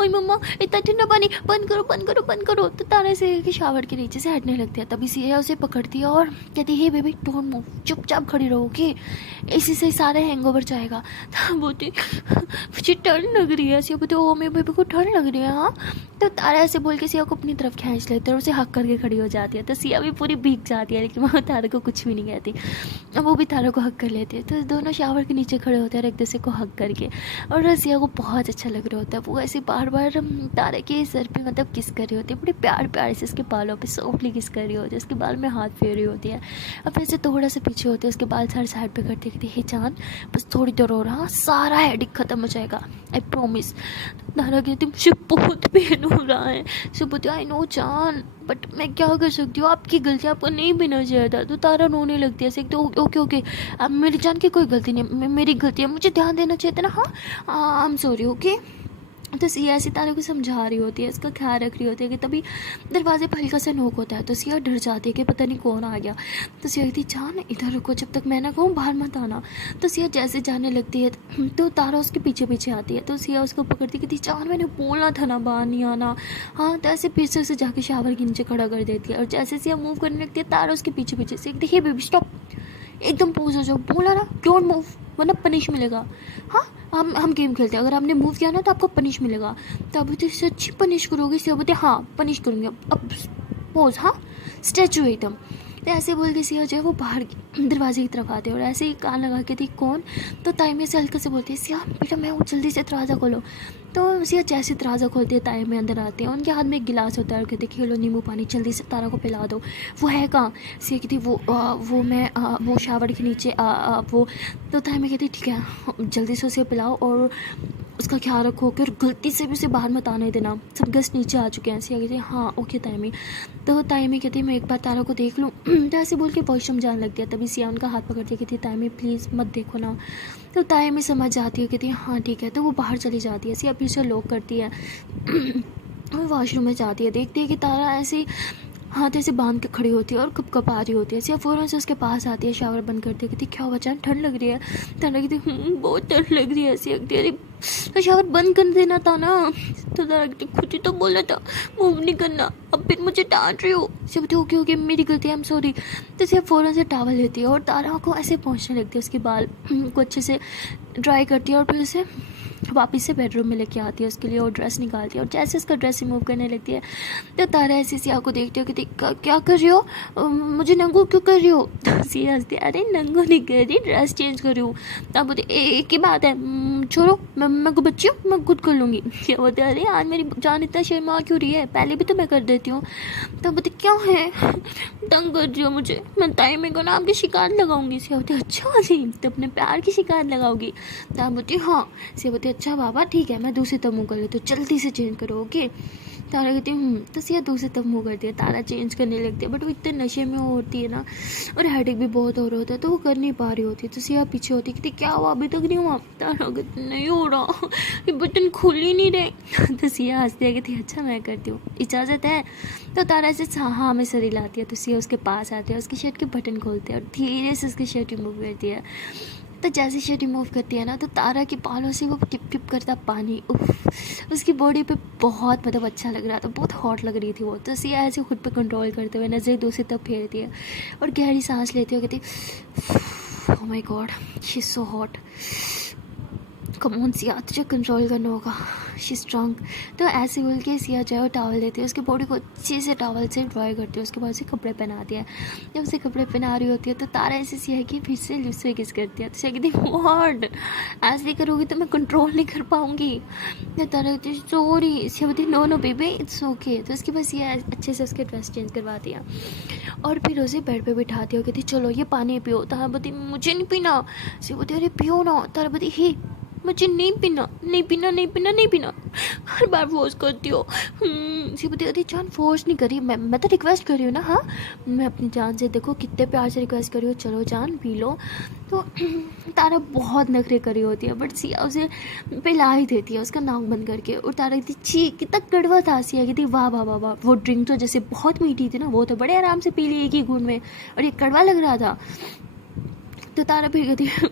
ओए मम्मा इतना ठंडा पानी, बंद करो बंद करो बंद करो। तो तारा से कि शावर के नीचे से हटने लगती है, तभी सिया उसे पकड़ती है और कहती है बेबी डोंट मूव, चुपचाप खड़ी रहो ओके, इसी से सारा हैंगओवर जाएगा। तो बोलती मुझे ठंड लग रही है। सिया बोलती ओ मेरे बेबी को ठंड लग रही है हाँ। तो तारा ऐसे बोल के सिया को अपनी तरफ खींच लेते हैं और उसे हक करके खड़ी हो जाती है। तो सिया भी पूरी भीग जाती है लेकिन वो तारा को कुछ भी नहीं कहती, अब वो भी तारा को हक कर लेती है। तो दोनों शावर के नीचे खड़े होते हैं और एक दूसरे को हक करके, और सिया को बहुत अच्छा लग रहा होता है। वो ऐसे बार बार तारे के सर पे मतलब किस कर रही होती है, बड़े प्यार प्यार से उसके बालों पे सॉफ्टली किस कर रही होती है, उसके बाल में हाथ फेर रही होती है। और फिर से थोड़ा सा पीछे होते हैं, उसके बाल साइड साइड पे करती है, हे चांद बस थोड़ी देर और हाँ सारा हेडेक खत्म हो जाएगा आई प्रॉमिस। तारा कहती मुझे बहुत पेन हो रहा है। सब बोलते आई नो चांद बट मैं क्या कर सकती हूँ, आपकी गलती, आपको नहीं पीना चाहिए था। तो तारा रोने लगती है ऐसे, तो ओके ओके अब मेरी जान की कोई गलती नहीं, मेरी गलती है, मुझे ध्यान देना चाहिए था ना, हाँ आई एम सॉरी ओके। तो सिया ऐसी तारे को समझा रही होती है, इसका ख्याल रख रही होती है कि तभी दरवाजे पर हल्का सा नोक होता है। तो सिया डर जाती है कि पता नहीं कौन आ गया। तो सिया कहती जान इधर रुको, जब तक मैं ना कहूँ बाहर मत आना। तो सिया जैसे जाने लगती है तो तारा उसके पीछे पीछे आती है। तो सिया उसको पकड़ती कहती जान मैंने बोलना था ना बाहर नहीं आना, हाँ। तो ऐसे पीछे से जाके शावर के नीचे खड़ा कर देती है और जैसे सिया मूव करने लगती है तारा उसके पीछे पीछे से देखिए बेबी स्टॉप, एकदम पोज हो जाओ, बोला ना डोंट मूव वरना पनिश मिलेगा, हाँ हम गेम खेलते हैं, अगर आपने मूव किया ना तो आपको पनिश मिलेगा। तो अभी तो सच्ची पनिश करोगे, सिया बोलते हाँ पनिश करूँगी, अब पोज, हाँ स्टैचू एकदम। तो ऐसे बोल के सिया जो है वो बाहर दरवाजे की तरफ आते हैं और ऐसे ही कान लगा के थी कौन। तो ताइमे से हल्का से बोलते हैं सिया बेटा मैं हूँ जल्दी से दरवाज़ा खोलो। तो सिया जैसे दरवाज़ा खोलती है ताइमे अंदर आते हैं, उनके हाथ में एक गिलास होता है और कहते कि लो नींबू पानी जल्दी से तारा को पिला दो। वो है कहाँ, सिया कहती वो मैं वो शावर के नीचे वो। तो ताइमे कहती ठीक है जल्दी से उसे पिलाओ और उसका ख्याल रखो कि और गलती से भी उसे बाहर मत आने देना, सब गेस्ट नीचे आ चुके हैं। सिया कहती हाँ ओके ताइमी। तो ताइमी कहती मैं एक बार तारा को देख लूँ। तो ऐसे बोल के वॉशरूम जाने लगती है, तभी सिया उनका हाथ पकड़ती कहती ताइमी प्लीज़ मत देखो ना। तो ताइमी समझ जाती है, कहती हाँ ठीक है। तो वो बाहर चली जाती है, सिया फिर से लॉक करती है और वॉशरूम में जाती है, देखती है कि तारा ऐसे हाथ ऐसे बांध के खड़ी होती है और कप आ रही होती है। सिया फ़ौरन से उसके पास आती है, शावर बंद करती है, कहती क्या हुआ जान ठंड लग रही है। तारा कहती बहुत ठंड लग रही है। सिया कहती अरे तो शावर बंद कर देना था ना। तो तारा कहती खुद ही तो बोला था मूव नहीं करना, अब फिर मुझे डांट रही हो। सिया बोलती ओके ओके मेरी गलती है आई एम सॉरी। तो सिया फ़ौरन से टावल लेती है और तारा को ऐसे पहुँचने लगती है, उसके बाल को अच्छे से ड्राई करती है और फिर उसे वापस से बेडरूम में लेके आती है, उसके लिए वो ड्रेस निकालती है और जैसे उसका ड्रेस रिमूव करने लगती है तो तारा ऐसे सिया को देखती है कि क्या कर रही हो, मुझे नंगू क्यों कर रही हो। तो सिया हंसती है अरे नंगू नहीं कर रही ड्रेस चेंज कर रही हूँ। तब बोलते एक ही बात है छोड़ो मैं को बच्ची हूँ मैं खुद कर लूँगी। क्या बोलते अरे आज मेरी जान इतना शर्मा क्यों रही है, पहले भी तो मैं कर देती हूँ। तब बोलते क्या है तंग कर रही हो मुझे, मैं टाइम को ना आपकी शिकायत लगाऊंगी। सिया बोलती अच्छा जी तो अपने प्यार की शिकायत लगाओगी। तब बोलती हाँ। सिया बोलती अच्छा बाबा ठीक है मैं दूसरी तरफ मुँह कर लेती हूँ, जल्दी से चेंज करो ओके। तारा कहती तो सिया दूसरी तरफ मुँह करती है, तारा चेंज करने लगती है बट वो इतने नशे में होती है ना और हेडेक भी बहुत हो रहा होता है तो वो कर नहीं पा रही होती। तो सिया पीछे होती कहती क्या हुआ अभी तक नहीं हुआ। तारा कहती नहीं हो रहा ये बटन खुल ही नहीं रहे। तो सिया हंसती है कहती अच्छा मैं करती हूँ इजाज़त है। तो तारा से हाँ में सरी लाती है, तो सिया उसके पास आती है, उसकी शर्ट के बटन खोलते हैं और धीरे से उसकी शर्ट रिमूव करती है। तो जैसे शर्ट रिमूव करती है ना तो तारा के बालों से वो टिप टिप करता पानी उसकी बॉडी पे बहुत मतलब अच्छा लग रहा था, बहुत हॉट लग रही थी वो। तो सिया ऐसे खुद पे कंट्रोल करते हुए नज़र दूसरी तरफ फेरती है और गहरी सांस लेती है, कहती oh my God she is so hot. Come on Siya, तुझे कंट्रोल करना होगा, शी स्ट्रांग। तो ऐसे बोल के सिया जो है वो टॉवल देती है, उसकी बॉडी को अच्छे से टॉवल से ड्राई करती है, उसके बाद उसे कपड़े पहनाती है। जब उसे कपड़े पहना रही होती है तो तारा ऐसे सिया की फिर से लिप्स पे किस करती है। तो सिया कहती है व्हाट, ऐसे करोगी तो मैं कंट्रोल नहीं कर पाऊँगी। तो तारा कहती है सॉरी। सिया बोलती है no no baby it's okay. तो उसके बाद सिया अच्छे से उसके ड्रेस चेंज करवाती है और फिर उसे बेड पे बिठाती है, कहती चलो ये पानी पियो। तारा बोलती मुझे नहीं पीना। सिया बोलती अरे पियो ना। तारा बोलती हे मुझे नहीं पीना, नहीं पीना, नहीं पीना, नहीं पीना, हर बार फोर्स करती हो। सी बोलती अरे जान फोर्स नहीं करी, मैं तो रिक्वेस्ट कर रही हूँ ना। हाँ मैं अपनी जान से देखो कितने प्यार से रिक्वेस्ट करी हो, चलो जान पी लो। तो तारा बहुत नखरे करी होती है बट सिया उसे पिला ही देती है उसका नाक बंद करके। और तारा कहती छी कितना कड़वा था। सिया कहती वाह वाह वाह वाह, वो ड्रिंक तो जैसे बहुत मीठी थी ना, वो तो बड़े आराम से पी ली एक ही घूंट में, और ये कड़वा लग रहा था। तो तारा फिर कहती है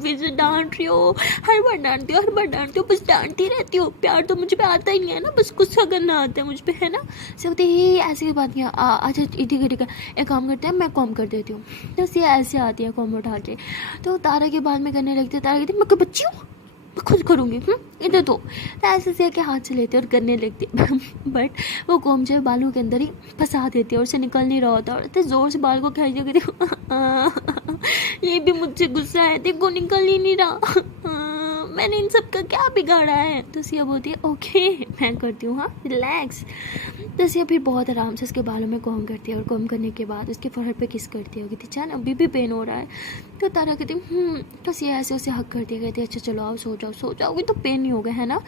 फिर से डांट रही हो, हर बार डांटती हो, हर बार डांटती हो, बस डांटती रहती हो, प्यार तो मुझ पे आता ही नहीं है ना, बस गुस्सा करना आता है मुझ पे, है ना। सब कहते ये ऐसी बात नहीं है। अच्छा ठीक है ठीक है, एक काम करते हैं मैं कॉम कर देती हूँ। तो उससे ऐसे आती है कॉम उठा के, तो तारा के बाद में करने लगती है। तारा कहती है मैं कोई बच्ची हूँ, मैं खुद करूँगी, इधर तो ऐसे से के हाथ से लेते और करने लगती बट वो कॉम जो है बालों के अंदर ही फंसा देती है और उसे निकल नहीं रहा होता, और इतने ज़ोर से बाल को खींच देती ये भी मुझसे गुस्सा है, देखो निकल ही नहीं रहा मैंने इन सब का क्या बिगाड़ा है। तो सिया बोलती है ओके मैं करती हूँ, हाँ रिलैक्स। तो सिया फिर बहुत आराम से उसके बालों में कॉम करती है और कॉम करने के बाद उसके फोरहेड पे किस करती है, कहती चल अभी भी पेन हो रहा है। तो तारा कहती तो सिया ऐसे उसे हक करती है, कहती अच्छा चलो आओ सो जाओगी तो पेन नहीं होगा, है ना।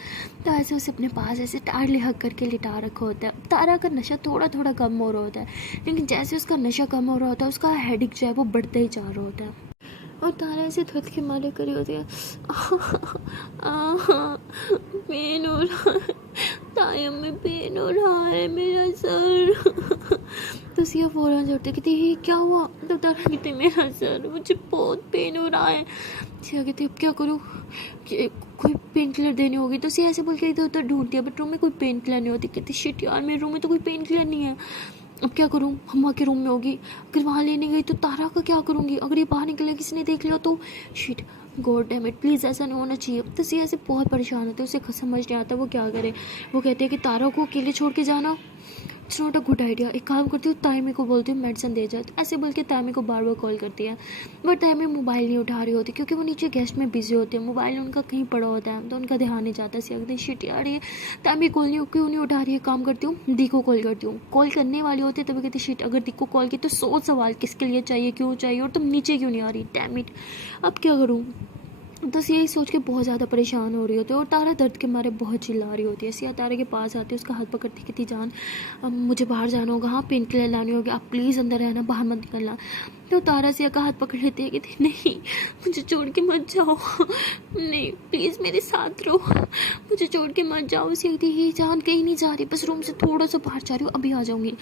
तो ऐसे उसे अपने पास ऐसे टारली हक करके लिटा रखा होता है। तारा का नशा थोड़ा थोड़ा कम हो रहा होता है, लेकिन जैसे उसका नशा कम हो रहा होता है उसका हेडेक जो है वो बढ़ता ही जा रहा होता है। और तारा ऐसे थक के मारे करी होती है पेन हो रहा है, तायम में पेन हो रहा है मेरा सर। तो सिया फौरन से उठती कहती ये क्या हुआ। तो तारा कहती मेरा सर, मुझे बहुत पेन हो रहा है। सिया कहती अब क्या करूँ, कोई पेन किलर देनी होगी। तो सिया ऐसे बोल के इधर उधर ढूंढती है बट रूम में कोई पेन किलर नहीं होती। कहती शिट यार मेरे रूम में तो कोई पेन किलर नहीं है, अब क्या करूँ, मम्मा के रूम में होगी, अगर वहाँ लेने गई तो तारा का क्या करूँगी, अगर ये बाहर निकले किसी ने देख लिया तो shit, god damn it, please ऐसा नहीं होना चाहिए। तो सिया से बहुत परेशान होते, उसे समझ नहीं आता वो क्या करे। वो कहते हैं कि तारा को अकेले छोड़ के जाना it's not a good idea, एक काम करती हूँ तायमी को बोलती हूँ मेडिसिन दे जाए। तो ऐसे बोल के तायमी को बार बार कॉल करती है बट तायमी मोबाइल नहीं उठा रही होती क्योंकि वो नीचे गेस्ट में बिजी होते हैं, मोबाइल उनका कहीं पड़ा होता है तो उनका ध्यान नहीं जाता। सिया कहती शिट यार ये तायमी कॉल नहीं क्यों नहीं उठा रही है, काम करती हूँ दी को कॉल करती हूँ। कॉल करने वाली होती है तभी कहती शिट अगर दी को कॉल की तो 100 सवाल किसके लिए चाहिए, क्यों चाहिए, और तुम नीचे क्यों नहीं आ रही, डैम इट अब क्या करूँ। तो सिया सोच के बहुत ज़्यादा परेशान हो रही होती है और तारा दर्द के मारे बहुत चिल्ला रही होती है। सिया तारा के पास आती है, उसका हाथ पकड़ती कहती जान अब मुझे बाहर जाना होगा, हाँ पेन किलर लानी होगी, आप प्लीज़ अंदर रहना, बाहर मत निकलना। तो तारा सिया का हाथ पकड़ लेती है, कहती नहीं मुझे छोड़ के मत जाओ, नहीं प्लीज़ मेरे साथ रहो, मुझे छोड़ के मत जाओ। सिया कहती ये जान कहीं नहीं जा रही, बस रूम से थोड़ा सा बाहर जा रही हूँ, अभी आ जाऊँगी।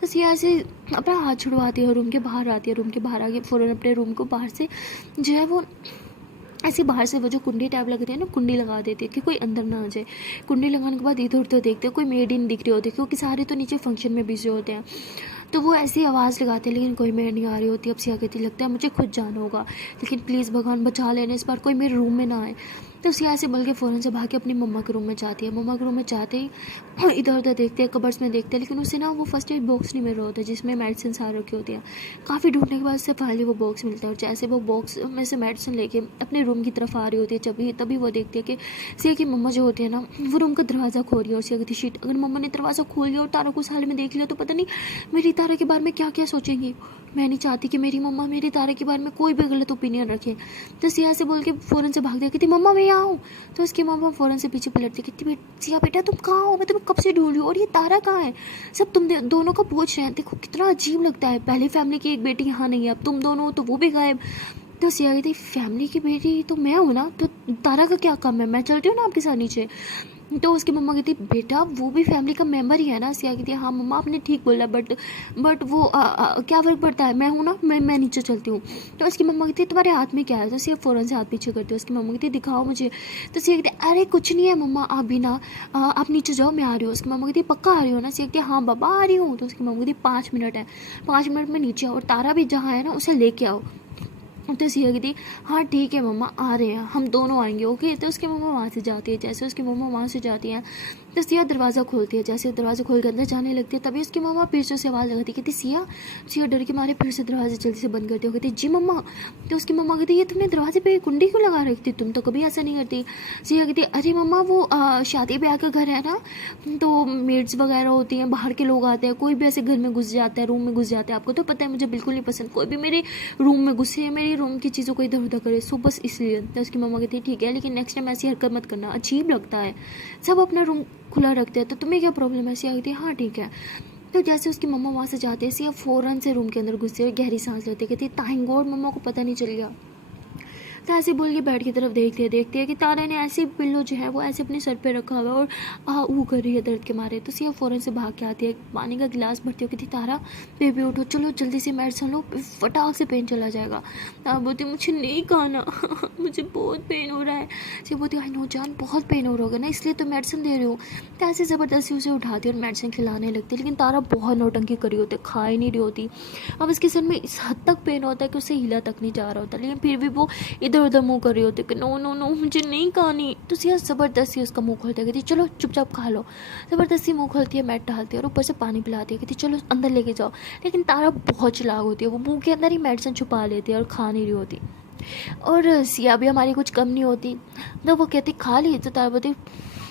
तो सिया ऐसे अपना हाथ छुड़वाती है, रूम के बाहर आती है, रूम के बाहर आके फ़ौरन अपने रूम को बाहर से जो है वो ऐसे बाहर से वो जो कुंडी टैब लगती है ना, कुंडी लगा देती है कि कोई अंदर ना आ जाए। कुंडी लगाने के बाद इधर उधर देखते हैं कोई मेड ही नहीं दिख रही होती क्योंकि सारे तो नीचे फंक्शन में बिजी होते हैं। तो वो ऐसी आवाज़ लगाते हैं लेकिन कोई मेड नहीं आ रही होती। अब सिया कहती लगता है मुझे खुद जाना होगा, लेकिन प्लीज़ भगवान बचा लेने, इस बार कोई मेरे रूम में ना आए। तो सिया से बल्कि फ़ौरन से भाग के अपनी मम्मा के रूम में जाती है। मम्मा के रूम में जाते ही इधर उधर देखते हैं, कबर्ड्स में देखते हैं, लेकिन उसे ना वो फर्स्ट एड बॉक्स नहीं मिल रहा होता जिसमें मेडिसिन सारी रखी होती है। काफ़ी ढूंढने के बाद उससे फाइनली वो बॉक्स मिलता है और जैसे वो बॉक्स में से मेडिसिन लेके अपने रूम की तरफ आ रही होती है तभी वो देखती है कि सिया की मम्मा जो होती है ना वो रूम का दरवाज़ा खोल रही है। और सिया कहती शीट अगर मम्मा ने दरवाज़ा खोल लिया और तारा को उस हाल में देख लिया तो पता नहीं मेरी तारा के बारे में क्या क्या सोचेंगी। मैं नहीं चाहती कि मेरी मम्मा मेरी तारा के बारे में कोई भी गलत ओपिनियन रखे। तो सिया से बोल के फ़ौरन से भाग दिया, कहती मम्मा मैं यहाँ हूँ। तो उसकी मम्मा फ़ौरन से पीछे पलटती, कहती सिया बेटा तुम कहाँ हो, मैं तुम्हें कब से ढूंढ रही हूँ, और ये तारा कहाँ है। सब तुम दोनों का पूछ रहे हैं, देखो कितना अजीब लगता है, पहले फैमिली की एक बेटी यहाँ नहीं है, अब तुम दोनों हो तो वो भी गायब। तो सिया कहती फैमिली की बेटी तो मैं हूँ ना, तो तारा का क्या काम है, मैं चलती हूँ ना आपके साथ नीचे। तो उसकी मम्मा कहती बेटा वो भी फैमिली का मेंबर ही है ना। सिया कहती हाँ मम्मा आपने ठीक बोला बट वो क्या फ़र्क पड़ता है, मैं हूँ ना, मैं नीचे चलती हूँ। तो उसकी मम्मा कहती तुम्हारे हाथ में क्या है। तो सिया फ़ौरन से हाथ पीछे करती है, उसकी मम्मा कहती दिखाओ मुझे। तो सिया कहती अरे कुछ नहीं है मम्मा, आप भी ना आप नीचे जाओ मैं आ रही हूँ। उसकी मम्मा कहती पक्का आ रही हो ना। सिया कहती हाँ बाबा आ रही हूँ। तो उसकी मम्मा कहती 5 मिनट है, 5 मिनट में नीचे आओ और तारा भी जहाँ है ना उसे लेके आओ। तो सिया कहती हाँ ठीक है मम्मा आ रहे हैं, हम दोनों आएंगे ओके। तो उसकी मम्मा वहाँ से जाती है। जैसे उसकी मम्मा वहाँ से जाती है तो सिया दरवाज़ा खोलती है। जैसे दरवाज़ा खोल के अंदर जाने लगती है तभी उसकी मम्मा फिर से उसे आवाज़ लगाती है, कहती सिया। सिया डर के मारे फिर से दरवाज़ा जल्दी से बंद करती है, कहती जी मम्मा। तो उसकी मम्मा कहती ये तुमने दरवाजे पे कुंडी क्यों लगा रखती, तुम तो कभी ऐसा नहीं करती। सिया कहती अरे मम्मा वो शादी ब्याह का घर है ना, तो मेड्स वगैरह होती हैं, बाहर के लोग आते हैं, कोई भी ऐसे घर में घुस जाता है, रूम में घुस जाता है, आपको तो पता है मुझे बिल्कुल नहीं पसंद कोई भी मेरे रूम में घुसे, मेरी रूम की चीज़ों को इधर उधर करे, सो बस इसलिए। तो उसकी मम्मा कहती है ठीक है लेकिन नेक्स्ट टाइम ऐसी हरकत मत करना, अजीब लगता है, सब अपना रूम खुला रखते हैं, तो तुम्हें क्या प्रॉब्लम है। सिया कहती है हाँ ठीक है। तो जैसे उसकी मम्मा वहाँ से जाती है सिया फ़ौरन से रूम के अंदर घुसती है और गहरी सांस लेती है, कहती है थैंक गॉड मम्मा को पता नहीं चल गया। तो ऐसे बोल के बेड की तरफ देखते हैं कि तारा ने ऐसे पिल्लो जो है वो ऐसे अपने सर पे रखा हुआ है और ऊ कर रही है दर्द के मारे। तो सिया फ़ौरन से भाग के आती है, पानी का गिलास भरती हो, कहती तारा बेबी उठो, चलो जल्दी से मेडिसिन लो, फटाक से पेन चला जाएगा। तारा बोलती मुझे नहीं खाना मुझे बहुत पेन हो रहा है। सिया बोलती आई नो जान बहुत पेन हो रहा होगा ना इसलिए तो मेडिसिन दे रही हो। तो ऐसे ज़बरदस्ती उसे उठाती और मेडिसिन खिलाने लगती, लेकिन तारा बहुत नौटंकी करी होती, खा ही नहीं रही होती। अब इसके सर में इस हद तक पेन होता है कि उसे हिला तक नहीं जा रहा होता, लेकिन फिर भी वो इधर उधर मुंह कर रही होती कि नो नो नो मुझे नहीं खानी। तो सिया ज़बरदस्ती उसका मुंह खोलती है, कहती चलो चुपचाप खा लो। ज़बरदस्ती मुंह खोलती है, मैट डालती है और ऊपर से पानी पिलाती है, कहती चलो अंदर लेके जाओ। लेकिन तारा बहुत चालाक होती है, वो मुंह के अंदर ही मेडिसिन छुपा लेती है और खा नहीं रही होती। और सिया भी हमारी कुछ कम नहीं होती, तो वो कहती खा ली। तो तारा बोलती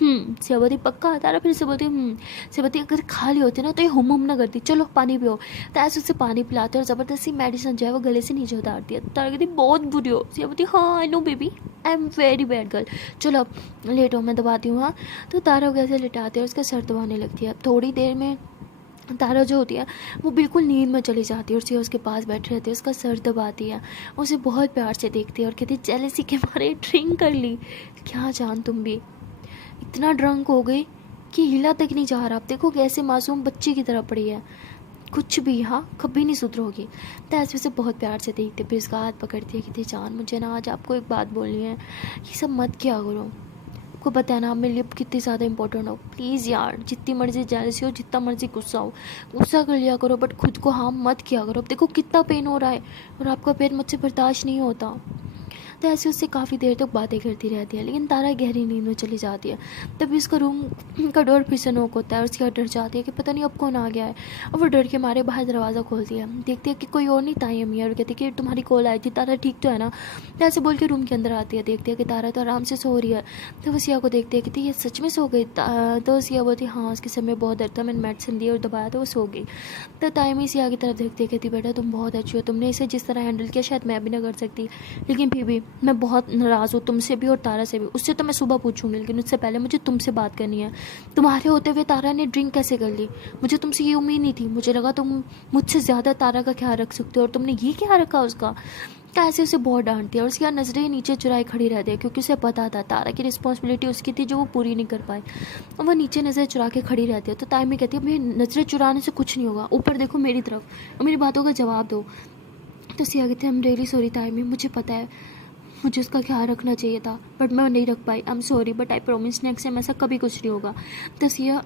सिया बोलती पक्का। तारा फिर से बोलती सिया बोलती अगर खा ली होती ना तो ये हम ना करती, चलो पानी पियो। तो ऐसे उससे पानी पिलाते और ज़बरदस्ती मेडिसिन जो है वो गले से नीचे उतारती है। तारा कहती बहुत बुरी हो। सिया बोलती हाँ I know baby I am very bad girl, चलो अब लेटो मैं दबाती हूँ। हाँ तो तारा को कैसे लिटाते हैं, उसका सर दबाने लगती है। अब थोड़ी देर में तारा जो होती है वो बिल्कुल नींद में चली जाती है और सिया उसके पास बैठे रहती है, उसका सर दबाती है, उसे बहुत प्यार से देखती है और कहती जेलसी के मारे ड्रिंक कर ली। क्या जान तुम भी इतना ड्रंक हो गई कि हिला तक नहीं जा रहा, आप देखो कैसे मासूम बच्ची की तरह पड़ी है, कुछ भी हाँ कभी नहीं सुधरोगी। तो ऐसे उसे बहुत प्यार से देखते, फिर उसका हाथ पकड़ती है, कहती जान मुझे ना आज आपको एक बात बोलनी है, ये सब मत किया करो, आपको पता है ना आप मेरे लिए कितनी ज़्यादा इंपॉर्टेंट हो, प्लीज़ यार जितनी मर्जी जेलसी हो, जितना मर्जी गुस्सा हो, गुस्सा कर लिया करो बट खुद को हार्म मत किया करो। अब देखो कितना पेन हो रहा है और आपका पेन मुझसे बर्दाश्त नहीं होता। तो ऐसे उससे काफ़ी देर तक बातें करती रहती है, लेकिन तारा गहरी नींद में चली जाती है। तभी उसका रूम का डोर फिर से नॉक होता है और उसकी डर जाती है कि पता नहीं अब कौन आ गया है, और वो डर के मारे बाहर दरवाज़ा खोलती है, देखती है कि कोई और नहीं ताई अम्मी, और कहती है कि तुम्हारी कॉल आई थी, तारा ठीक तो है ना। तो ऐसे बोल के रूम के अंदर आती है, देखती है कि तारा तो आराम से सो रही है। तो वो सिया को देखती है, कहती ये सच में सो गई। तो सिया बोलती हाँ उसके सर में बहुत दर्द था, मैंने मेडिसिन दी और दबाया तो वो सो गई। तो टाइम ही सिया की तरफ देखती है, कहती बेटा तुम बहुत अच्छी हो, तुमने इसे जिस तरह हैंडल किया शायद मैं भी ना कर सकती, लेकिन फिर भी मैं बहुत नाराज़ हूँ तुमसे भी और तारा से भी। उससे तो मैं सुबह पूछूंगी, लेकिन उससे पहले मुझे तुमसे बात करनी है। तुम्हारे होते हुए तारा ने ड्रिंक कैसे कर ली, मुझे तुमसे ये उम्मीद नहीं थी, मुझे लगा तुम मुझसे ज़्यादा तारा का ख्याल रख सकते हो और तुमने ये क्या रखा उसका। तो ऐसे उसे बहुत डांटती है और उसकी नज़रें नीचे चुराई खड़ी रहती है, क्योंकि उसे पता था तारा की रिस्पॉन्सिबिलिटी उसकी थी जो वो पूरी नहीं कर पाई, और वो नीचे नज़र चुरा के खड़ी रहती है। तो ताइमी कहती है मेरी नज़रें चुराने से कुछ नहीं होगा, ऊपर देखो मेरी तरफ और मेरी बातों का जवाब दो। तो सिया कहती है आई एम रियली सॉरी ताइमी, मुझे पता है मुझे उसका ख्याल रखना चाहिए था बट मैं नहीं रख पाई, I am sorry but I promise next time ऐसा कभी कुछ नहीं होगा। तो सिया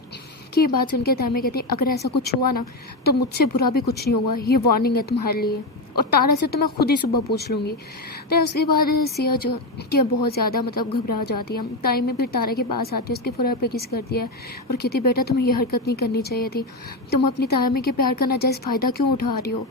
की बात सुन के ताइमी कहती है अगर ऐसा कुछ हुआ ना तो मुझसे बुरा भी कुछ नहीं होगा, ये वार्निंग है तुम्हारे लिए, और तारा से तो मैं खुद ही सुबह पूछ लूँगी। तो उसके बाद सिया जो कि बहुत ज़्यादा मतलब घबरा जाती है। ताइमी फिर तारा के पास आती है, उसके फोrehead पे किस करती है और कहती बेटा तुम्हें यह हरकत नहीं करनी चाहिए थी, तुम अपनी ताइमी के प्यार का नाजायज़ फ़ायदा क्यों उठा रही हो,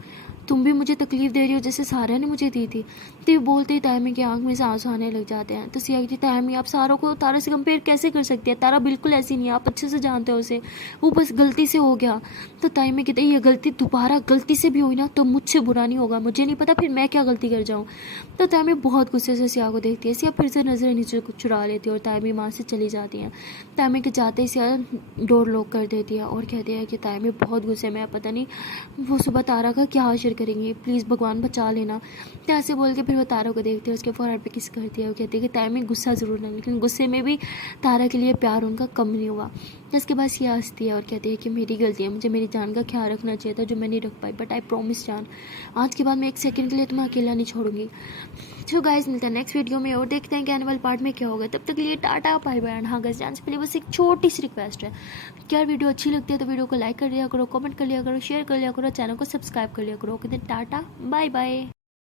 तुम भी मुझे तकलीफ़ दे रही हो जैसे सारा ने मुझे दी थी। तो ये बोलते ही ताइमी की आंख में से आंसू आने लग जाते हैं। तो सिया कहती ताइमी आप सारों को तारा से कंपेयर कैसे कर सकती है, तारा बिल्कुल ऐसी नहीं है, आप अच्छे से जानते हो उसे, वो बस गलती से हो गया। तो ताइमी कहते ये गलती दोबारा गलती से भी हुई ना तो मुझसे बुरा नहीं होगा, मुझे नहीं पता फिर मैं क्या गलती कर जाऊँ। तो ताइमी बहुत गुस्से से सिया को देखती है, सिया फिर से नज़रें नीचे चुरा लेती है और ताइमी वहाँ से चली जाती हैं। ताइमी के जाते ही सिया डोर लॉक कर देती है और कहती है कि ताइमी बहुत गुस्से में है, पता नहीं वो सुबह तारा का क्या हाशर करेंगे, प्लीज़ भगवान बचा लेना। तो ऐसे बोल के फिर वो तारा को देखती है, उसके फोrehead पे किस करती है, वो कहती है कि ताइमी गुस्सा ज़रूर है लेकिन गुस्से में भी तारा के लिए प्यार उनका कम नहीं हुआ। तो इसके बाद सिया हंसती है और कहती है कि मेरी गलती है, मुझे मेरी जान का ख्याल रखना चाहिए था जो मैं नहीं रख पाई, बट आई प्रॉमिस जान आज के बाद मैं एक सेकंड के लिए तुम्हें अकेला नहीं छोड़ूंगी। तो गाइस मिलता है नेक्स्ट वीडियो में और देखते हैं कि आने वाले पार्ट में क्या होगा, तब तक के लिए टाटा बाय बाय। हाँ गाइस जाने से पहले बस एक छोटी सी रिक्वेस्ट है कि यार वीडियो अच्छी लगती है तो वीडियो को लाइक कर लिया करो, कमेंट कर लिया करो, शेयर कर लिया करो, चैनल को सब्सक्राइब कर लिया करो। Okay tata bye bye.